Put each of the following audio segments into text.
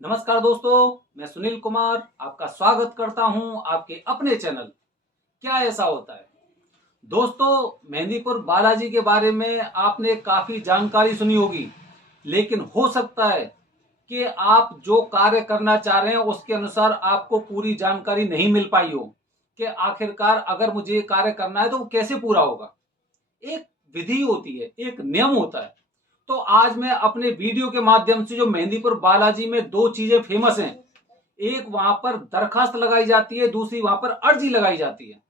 नमस्कार दोस्तों, मैं सुनील कुमार आपका स्वागत करता हूं आपके अपने चैनल क्या ऐसा होता है। दोस्तों, मेहंदीपुर बालाजी के बारे में आपने काफी जानकारी सुनी होगी, लेकिन हो सकता है कि आप जो कार्य करना चाह रहे हैं उसके अनुसार आपको पूरी जानकारी नहीं मिल पाई हो कि आखिरकार अगर मुझे ये कार्य करना है तो वो कैसे पूरा होगा। एक विधि होती है, एक नियम होता है। तो आज मैं अपने वीडियो के माध्यम से जो मेहंदीपुर बालाजी में दो चीजें फेमस हैं, एक वहां पर दरखास्त लगाई जाती है, दूसरी वहां पर अर्जी लगाई जाती है।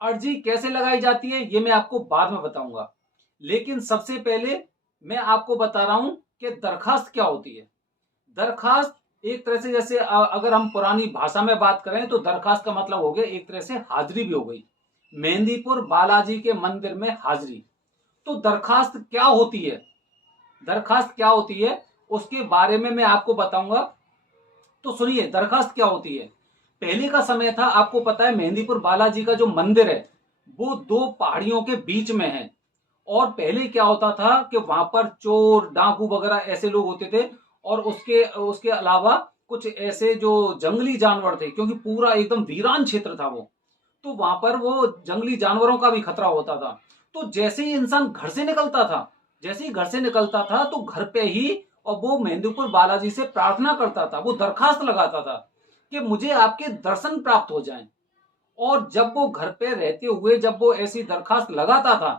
अर्जी कैसे लगाई जाती है ये मैं आपको बाद में बताऊंगा, लेकिन सबसे पहले मैं आपको बता रहा हूं कि दरखास्त क्या होती है। दरखास्त एक तरह से, जैसे अगर हम पुरानी भाषा में बात करें तो दरखास्त का मतलब हो गया एक तरह से हाजिरी भी हो गई। मेहंदीपुर बालाजी के मंदिर में हाजिरी। तो दरखास्त क्या होती है, दरखास्त क्या होती है उसके बारे में मैं आपको बताऊंगा। तो सुनिए, दरखास्त क्या होती है। पहले का समय था, आपको पता है मेहंदीपुर बालाजी का जो मंदिर है वो दो पहाड़ियों के बीच में है। और पहले क्या होता था कि वहां पर चोर डाकू वगैरह ऐसे लोग होते थे, और उसके उसके अलावा कुछ ऐसे जो जंगली जानवर थे, क्योंकि पूरा एकदम वीरान क्षेत्र था वो। तो वहां पर वो जंगली जानवरों का भी खतरा होता था। तो जैसे ही इंसान घर से निकलता था, जैसे ही घर से निकलता था तो घर पे ही, और वो मेहंदीपुर बालाजी से प्रार्थना करता था, वो दरखास्त लगाता था कि मुझे आपके दर्शन प्राप्त हो जाएं। और जब वो घर पे रहते हुए जब वो ऐसी दरखास्त लगाता था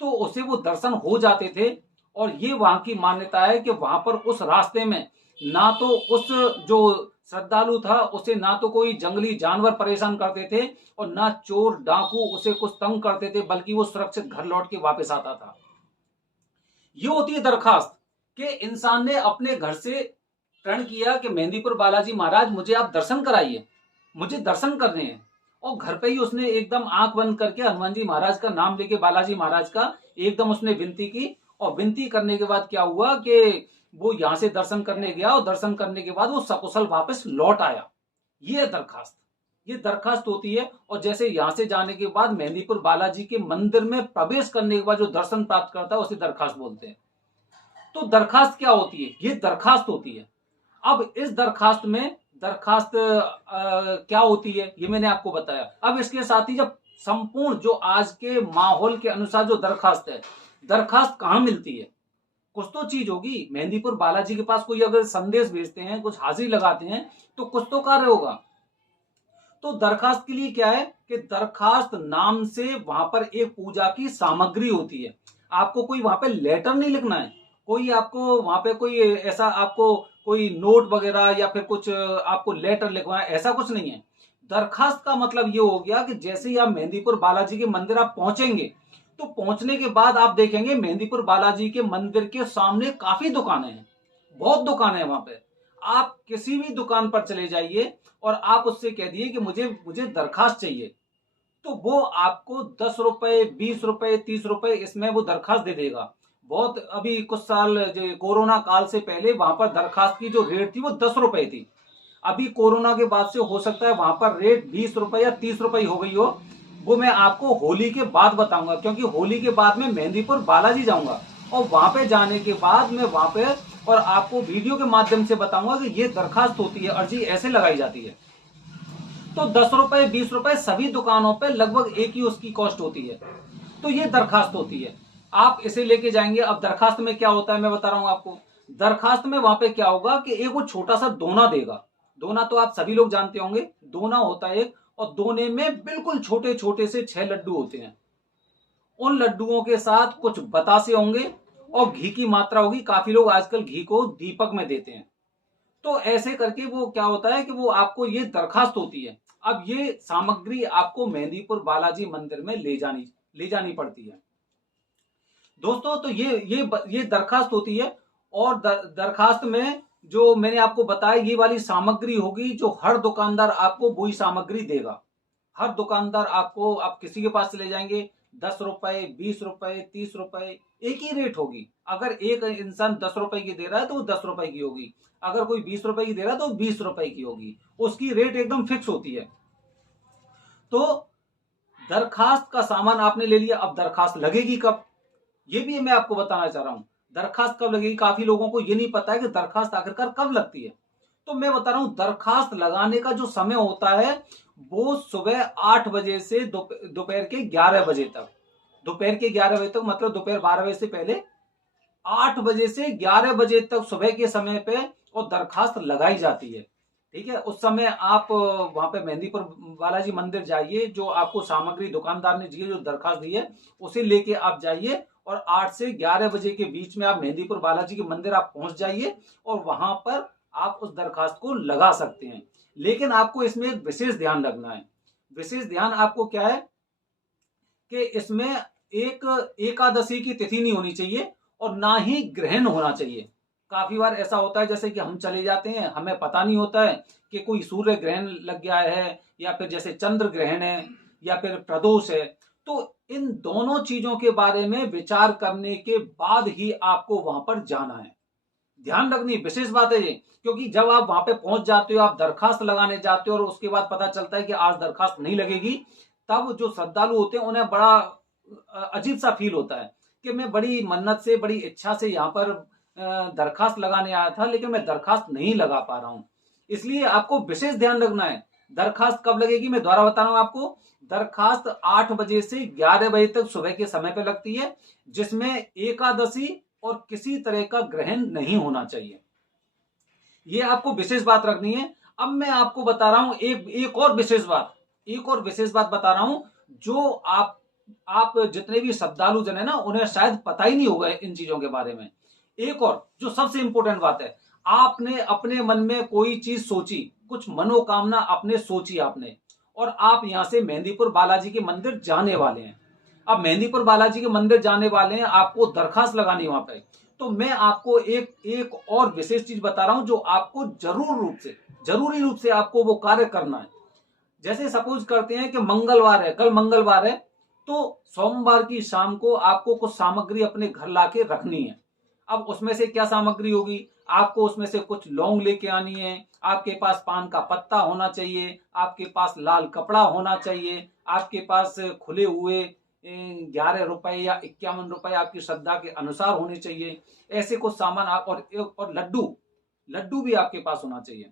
तो उसे वो दर्शन हो जाते थे। और ये वहां की मान्यता है कि वहां पर उस रास्ते में ना तो उस जो श्रद्धालु था उसे ना तो कोई जंगली जानवर परेशान करते थे, और ना चोर डाकू उसे कुछ तंग करते थे, बल्कि वो सुरक्षित घर लौट के वापस आता था। ये होती है दरखास्त कि इंसान ने अपने घर से प्रण किया कि मेहंदीपुर बालाजी महाराज मुझे आप दर्शन कराइए, मुझे दर्शन करने हैं। और घर पे ही उसने एकदम आंख बंद करके हनुमान जी महाराज का नाम लेके, बालाजी महाराज का एकदम उसने विनती की। और विनती करने के बाद क्या हुआ कि वो यहां से दर्शन करने गया, और दर्शन करने के बाद वो सकुशल वापस लौट आया। ये है दरखास्त, ये दरखास्त होती है। और जैसे यहां से जाने के बाद मेहंदीपुर बालाजी के मंदिर में प्रवेश करने के बाद जो दर्शन प्राप्त करता है उसे दरखास्त बोलते हैं। तो दरखास्त क्या होती है, ये दरखास्त होती है। अब इस दरखास्त में, दरखास्त क्या होती है ये मैंने आपको बताया। अब इसके साथ ही जब संपूर्ण जो आज के माहौल के अनुसार जो दरखास्त है, दरखास्त कहां मिलती है, कुछ तो चीज होगी। मेहंदीपुर बालाजी के पास कोई अगर संदेश भेजते हैं, कुछ हाजिरी लगाते हैं, तो कुछ तो कार्य होगा। तो दरखास्त के लिए क्या है कि दरखास्त नाम से वहां पर एक पूजा की सामग्री होती है। आपको कोई वहां पे लेटर नहीं लिखना है, कोई आपको वहां पे कोई ऐसा आपको कोई नोट वगैरह या फिर कुछ आपको लेटर लिखवाना, ऐसा कुछ नहीं है। दरखास्त का मतलब ये हो गया कि जैसे ही आप मेहंदीपुर बालाजी के मंदिर आप पहुंचेंगे, तो पहुंचने के बाद आप देखेंगे मेहंदीपुर बालाजी के मंदिर के सामने काफी दुकानें हैं, बहुत दुकानें हैं वहां पे। आप किसी भी दुकान पर चले जाइए और आप उससे कह दिए कि मुझे मुझे दरखास्त चाहिए, तो वो आपको 10 रुपए, 20 रुपए, 30 रुपए इसमें वो दरखास्त दे देगा। बहुत अभी कुछ साल कोरोना काल से पहले वहां पर दरखास्त की जो रेट थी वो 10 रुपए थी। अभी कोरोना के बाद से हो सकता है वहां पर रेट 20 रुपए या 30 रुपए हो गई हो। वो मैं आपको होली के बाद बताऊंगा, क्योंकि होली के बाद में मेहंदीपुर बालाजी जाऊंगा, और वहां पे जाने के बाद मैं वहां पे और आपको वीडियो के माध्यम से बताऊंगा कि ये दरखास्त होती है, अर्जी ऐसे लगाई जाती है। तो 10 रुपए, 20 रुपए सभी दुकानों पे लगभग एक ही उसकी कॉस्ट होती है। तो ये दरखास्त होती है, आप इसे लेके जाएंगे। अब दरखास्त में क्या होता है मैं बता रहा हूं आपको। दरखास्त में वहां पे क्या होगा कि एक वो छोटा सा दोना देगा। दोना तो आप सभी लोग जानते होंगे, दोना होता है एक, और दोने में बिल्कुल छोटे छोटे से 6 लड्डू होते हैं। उन लड्डुओं के साथ कुछ बतासे होंगे और घी की मात्रा होगी। काफी लोग आजकल घी को दीपक में देते हैं। तो ऐसे करके वो क्या होता है कि वो आपको ये दरखास्त होती है। अब ये सामग्री आपको मेहंदीपुर बालाजी मंदिर में ले जानी पड़ती है दोस्तों। तो ये दरखास्त होती है। और दरखास्त में जो मैंने आपको बताया ये वाली सामग्री होगी, जो हर दुकानदार आपको वही सामग्री देगा। हर दुकानदार आपको, आप किसी के पास चले जाएंगे, 10 रुपए, 20 रुपए, 30 रुपए, एक ही रेट होगी। अगर एक इंसान 10 रुपए की दे रहा है तो वो 10 रुपए की होगी, अगर कोई 20 रुपए की दे रहा है तो 20 रुपए की होगी। उसकी रेट एकदम फिक्स होती है। तो दरखास्त का सामान आपने ले लिया, अब दरखास्त लगेगी कब, ये भी मैं आपको बताना चाह रहा हूं। दरखास्त कब लगेगी, काफी लोगों को ये नहीं पता है कि दरखास्त आखिरकार कब लगती है। तो मैं बता रहा हूं, दरखास्त लगाने का जो समय होता है वो सुबह 8 बजे से दोपहर के 11 बजे तक। दोपहर के 11 बजे तक मतलब दोपहर 12 बजे से पहले 8 बजे से 11 बजे तक सुबह के समय पे और दरखास्त लगाई जाती है। ठीक है, उस समय आप वहां पे मेहंदीपुर बालाजी मंदिर जाइए, जो आपको सामग्री दुकानदार ने दी है, जो दरखास्त दी है उसे लेके आप जाइए और 8 से 11 बजे के बीच में आप मेहंदीपुर बालाजी के मंदिर आप पहुंच जाइए और वहां पर आप उस दरखास्त को लगा सकते हैं। लेकिन आपको इसमें एक विशेष ध्यान रखना है। विशेष ध्यान आपको क्या है कि इसमें एक एकादशी की तिथि नहीं होनी चाहिए और ना ही ग्रहण होना चाहिए। काफी बार ऐसा होता है जैसे कि हम चले जाते हैं, हमें पता नहीं होता है कि कोई सूर्य ग्रहण लग गया है या फिर जैसे चंद्र ग्रहण है या फिर प्रदोष है। तो इन दोनों चीजों के बारे में विचार करने के बाद ही आपको वहां पर जाना है। ध्यान रखनी विशेष बात है ये, क्योंकि जब आप वहां पे पहुंच जाते हो, आप दरखास्त लगाने जाते हो और उसके बाद पता चलता है कि आज दरखास्त नहीं लगेगी, तब जो श्रद्धालु होते हैं उन्हें बड़ा अजीब सा फील होता है कि मैं बड़ी मन्नत से बड़ी इच्छा से यहाँ पर दरखास्त लगाने आया था, लेकिन मैं दरखास्त नहीं लगा पा रहा हूं। इसलिए आपको विशेष ध्यान रखना है। दरखास्त कब लगेगी मैं दोबारा बता रहा हूं आपको। दरखास्त 8 बजे से 11 बजे तक सुबह के समय पे लगती है, जिसमें एकादशी और किसी तरह का ग्रहण नहीं होना चाहिए। ये आपको विशेष बात रखनी है। अब मैं आपको बता रहा हूं एक और विशेष बात, एक और विशेष बात बता रहा हूं, जो आप जितने भी श्रद्धालु जन है ना, उन्हें शायद पता ही नहीं होगा इन चीजों के बारे में। एक और जो सबसे इंपॉर्टेंट बात है, आपने अपने मन में कोई चीज सोची, कुछ मनोकामना आपने सोची आपने, और आप यहां से मेहंदीपुर बालाजी के मंदिर जाने वाले हैं। अब मेहंदीपुर बालाजी के मंदिर जाने वाले हैं, आपको दरखास्त लगानी वहां पे। तो मैं आपको एक एक और विशेष चीज बता रहा हूं जो आपको जरूरी रूप से आपको वो कार्य करना है। जैसे सपोज करते हैं कि मंगलवार है, कल मंगलवार है, तो सोमवार की शाम को आपको कुछ सामग्री अपने घर लाके रखनी है। अब उसमें से क्या सामग्री होगी, आपको उसमें से कुछ लौंग लेके आनी है, आपके पास पान का पत्ता होना चाहिए, आपके पास लाल कपड़ा होना चाहिए, आपके पास खुले हुए 11 रुपए या 51 रुपए आपकी श्रद्धा के अनुसार होने चाहिए। ऐसे कुछ सामान आप और लड्डू लड्डू भी आपके पास होना चाहिए।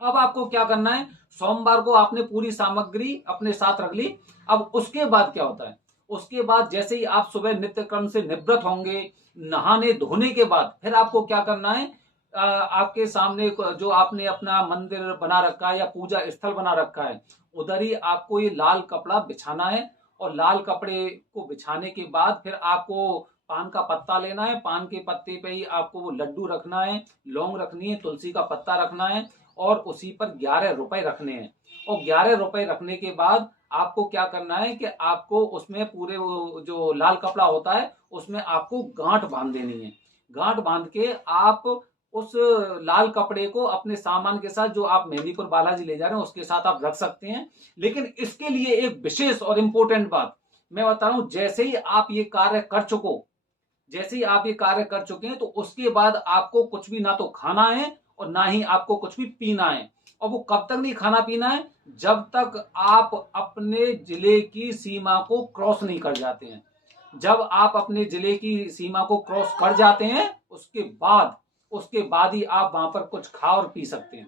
अब आपको क्या करना है, सोमवार को आपने पूरी सामग्री अपने साथ रख ली। अब उसके बाद क्या होता है, उसके बाद जैसे ही आप सुबह नित्य क्रम से निवृत्त होंगे, नहाने धोने के बाद फिर आपको क्या करना है, आपके सामने जो आपने अपना मंदिर बना रखा है या पूजा स्थल बना रखा है, उधर ही आपको ये लाल कपड़ा बिछाना है। और लाल कपड़े को बिछाने के बाद फिर आपको पान का पत्ता लेना है, पान के पत्ते पे ही आपको वो लड्डू रखना है, लौंग रखनी है, तुलसी का पत्ता रखना है और उसी पर 11 रुपए रखने हैं। और 11 रुपए रखने के बाद आपको क्या करना है कि आपको उसमें पूरे वो जो लाल कपड़ा होता है उसमें आपको गांठ बांध देनी है। गांठ बांध के आप उस लाल कपड़े को अपने सामान के साथ, जो आप मेहंदीपुर बालाजी ले जा रहे हैं उसके साथ आप रख सकते हैं। लेकिन इसके लिए एक विशेष और इंपॉर्टेंट बात मैं बता रहा हूं, जैसे ही आप ये कार्य कर चुके हैं तो उसके बाद आपको कुछ भी ना तो खाना है और ना ही आपको कुछ भी पीना है। और वो कब तक नहीं खाना पीना है, जब तक आप अपने जिले की सीमा को क्रॉस नहीं कर जाते हैं। जब आप अपने जिले की सीमा को क्रॉस कर जाते हैं उसके बाद ही आप वहां पर कुछ खा और पी सकते हैं।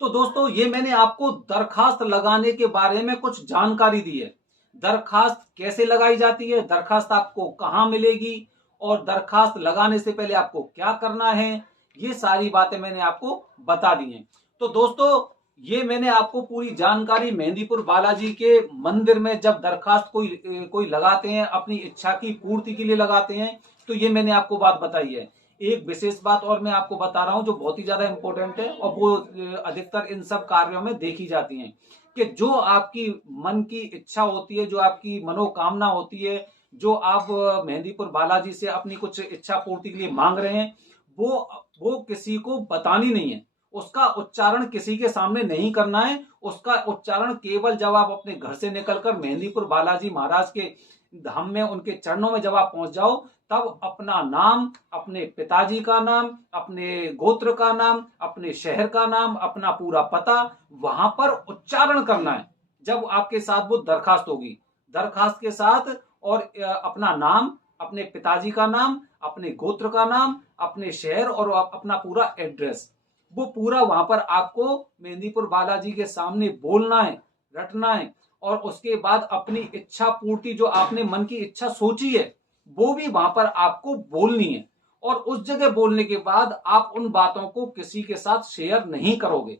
तो दोस्तों, ये मैंने आपको दरखास्त लगाने के बारे में कुछ जानकारी दी है। दरखास्त कैसे लगाई जाती है, दरखास्त आपको कहां मिलेगी और दरखास्त लगाने से पहले आपको क्या करना है, ये सारी बातें मैंने आपको बता दी हैं। तो दोस्तों, ये मैंने आपको पूरी जानकारी मेहंदीपुर बालाजी के मंदिर में जब दरखास्त कोई लगाते हैं, अपनी इच्छा की पूर्ति के लिए लगाते हैं, तो ये मैंने आपको बात बताई है। एक विशेष बात और मैं आपको बता रहा हूं जो बहुत ही ज्यादा इंपॉर्टेंट है और वो अधिकतर इन सब कार्यों में देखी जाती है, कि जो आपकी मन की इच्छा होती है, जो आपकी मनोकामना होती है, जो आप मेहंदीपुर बालाजी से अपनी कुछ इच्छा पूर्ति के लिए मांग रहे हैं, वो किसी को बतानी नहीं है। उसका उच्चारण किसी के सामने नहीं करना है। उसका उच्चारण केवल जब आप अपने घर से निकलकर मेहंदीपुर बालाजी महाराज के धाम में, उनके चरणों में जब आप पहुंच जाओ, तब अपना नाम, अपने पिताजी का नाम, अपने गोत्र का नाम, अपने शहर का नाम, अपना पूरा पता वहां पर उच्चारण करना है। जब आपके साथ वो दरखास्त होगी, दरखास्त के साथ और अपना नाम, अपने पिताजी का नाम, अपने गोत्र का नाम, अपने शहर और अपना पूरा एड्रेस, वो पूरा वहां पर आपको मेहंदीपुर बालाजी के सामने बोलना है, रटना है। और उसके बाद अपनी इच्छा पूर्ति, जो आपने मन की इच्छा सोची है, वो भी वहां पर आपको बोलनी है। और उस जगह बोलने के बाद आप उन बातों को किसी के साथ शेयर नहीं करोगे।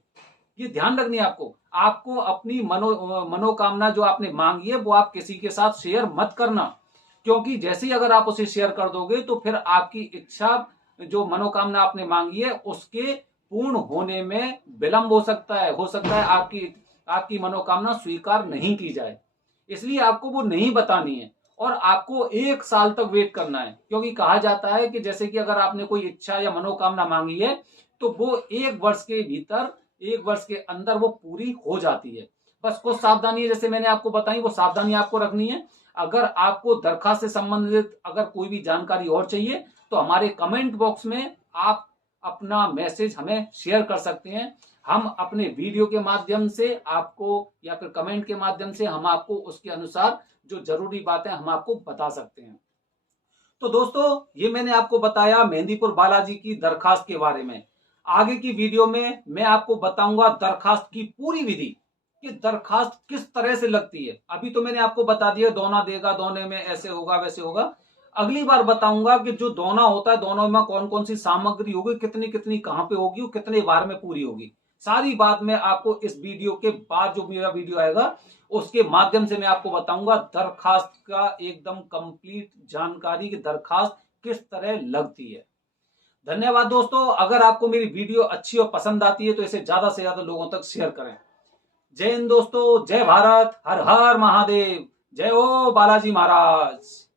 ये ध्यान रखनी है आपको। आपको अपनी मनोकामना जो आपने मांगी है वो आप किसी के साथ शेयर मत करना, क्योंकि जैसे ही अगर आप उसे शेयर कर दोगे तो फिर आपकी इच्छा, जो मनोकामना आपने मांगी है, उसके पूर्ण होने में विलंब हो सकता है। आपकी मनोकामना स्वीकार नहीं की जाए। इसलिए आपको वो नहीं बतानी है और आपको 1 साल तक वेट करना है, क्योंकि कहा जाता है कि जैसे कि अगर आपने कोई इच्छा या मनोकामना मांगी है तो वो 1 वर्ष के भीतर, 1 वर्ष के अंदर वो पूरी हो जाती है। बस कुछ सावधानी जैसे मैंने आपको बताई, वो सावधानी आपको रखनी है। अगर आपको दरखास्त से संबंधित अगर कोई भी जानकारी और चाहिए तो हमारे कमेंट बॉक्स में आप अपना मैसेज हमें शेयर कर सकते हैं। हम अपने वीडियो के माध्यम से आपको, या फिर कमेंट के माध्यम से हम आपको उसके अनुसार जो जरूरी बातें हम आपको बता सकते हैं। तो दोस्तों, ये मैंने आपको बताया मेहंदीपुर बालाजी की दरखास्त के बारे में। आगे की वीडियो में मैं आपको बताऊंगा दरखास्त की पूरी विधि, कि दरखास्त किस तरह से लगती है। अभी तो मैंने आपको बता दिया दोना देगा, दोने में ऐसे होगा वैसे होगा। अगली बार बताऊंगा कि जो दोना होता है, दोनों में कौन कौन सी सामग्री होगी, कितनी कितनी कहां पे होगी, कितने बार में पूरी होगी। सारी बात मैं आपको इस वीडियो के बाद, जो मेरा वीडियो आएगा उसके माध्यम से मैं आपको बताऊंगा दरखास्त का एकदम कंप्लीट जानकारी, की दरखास्त किस तरह लगती है। धन्यवाद दोस्तों। अगर आपको मेरी वीडियो अच्छी और पसंद आती है तो इसे ज्यादा से ज्यादा लोगों तक शेयर करें। जय हिंद दोस्तों, जय भारत, हर हर महादेव, जय हो बालाजी महाराज।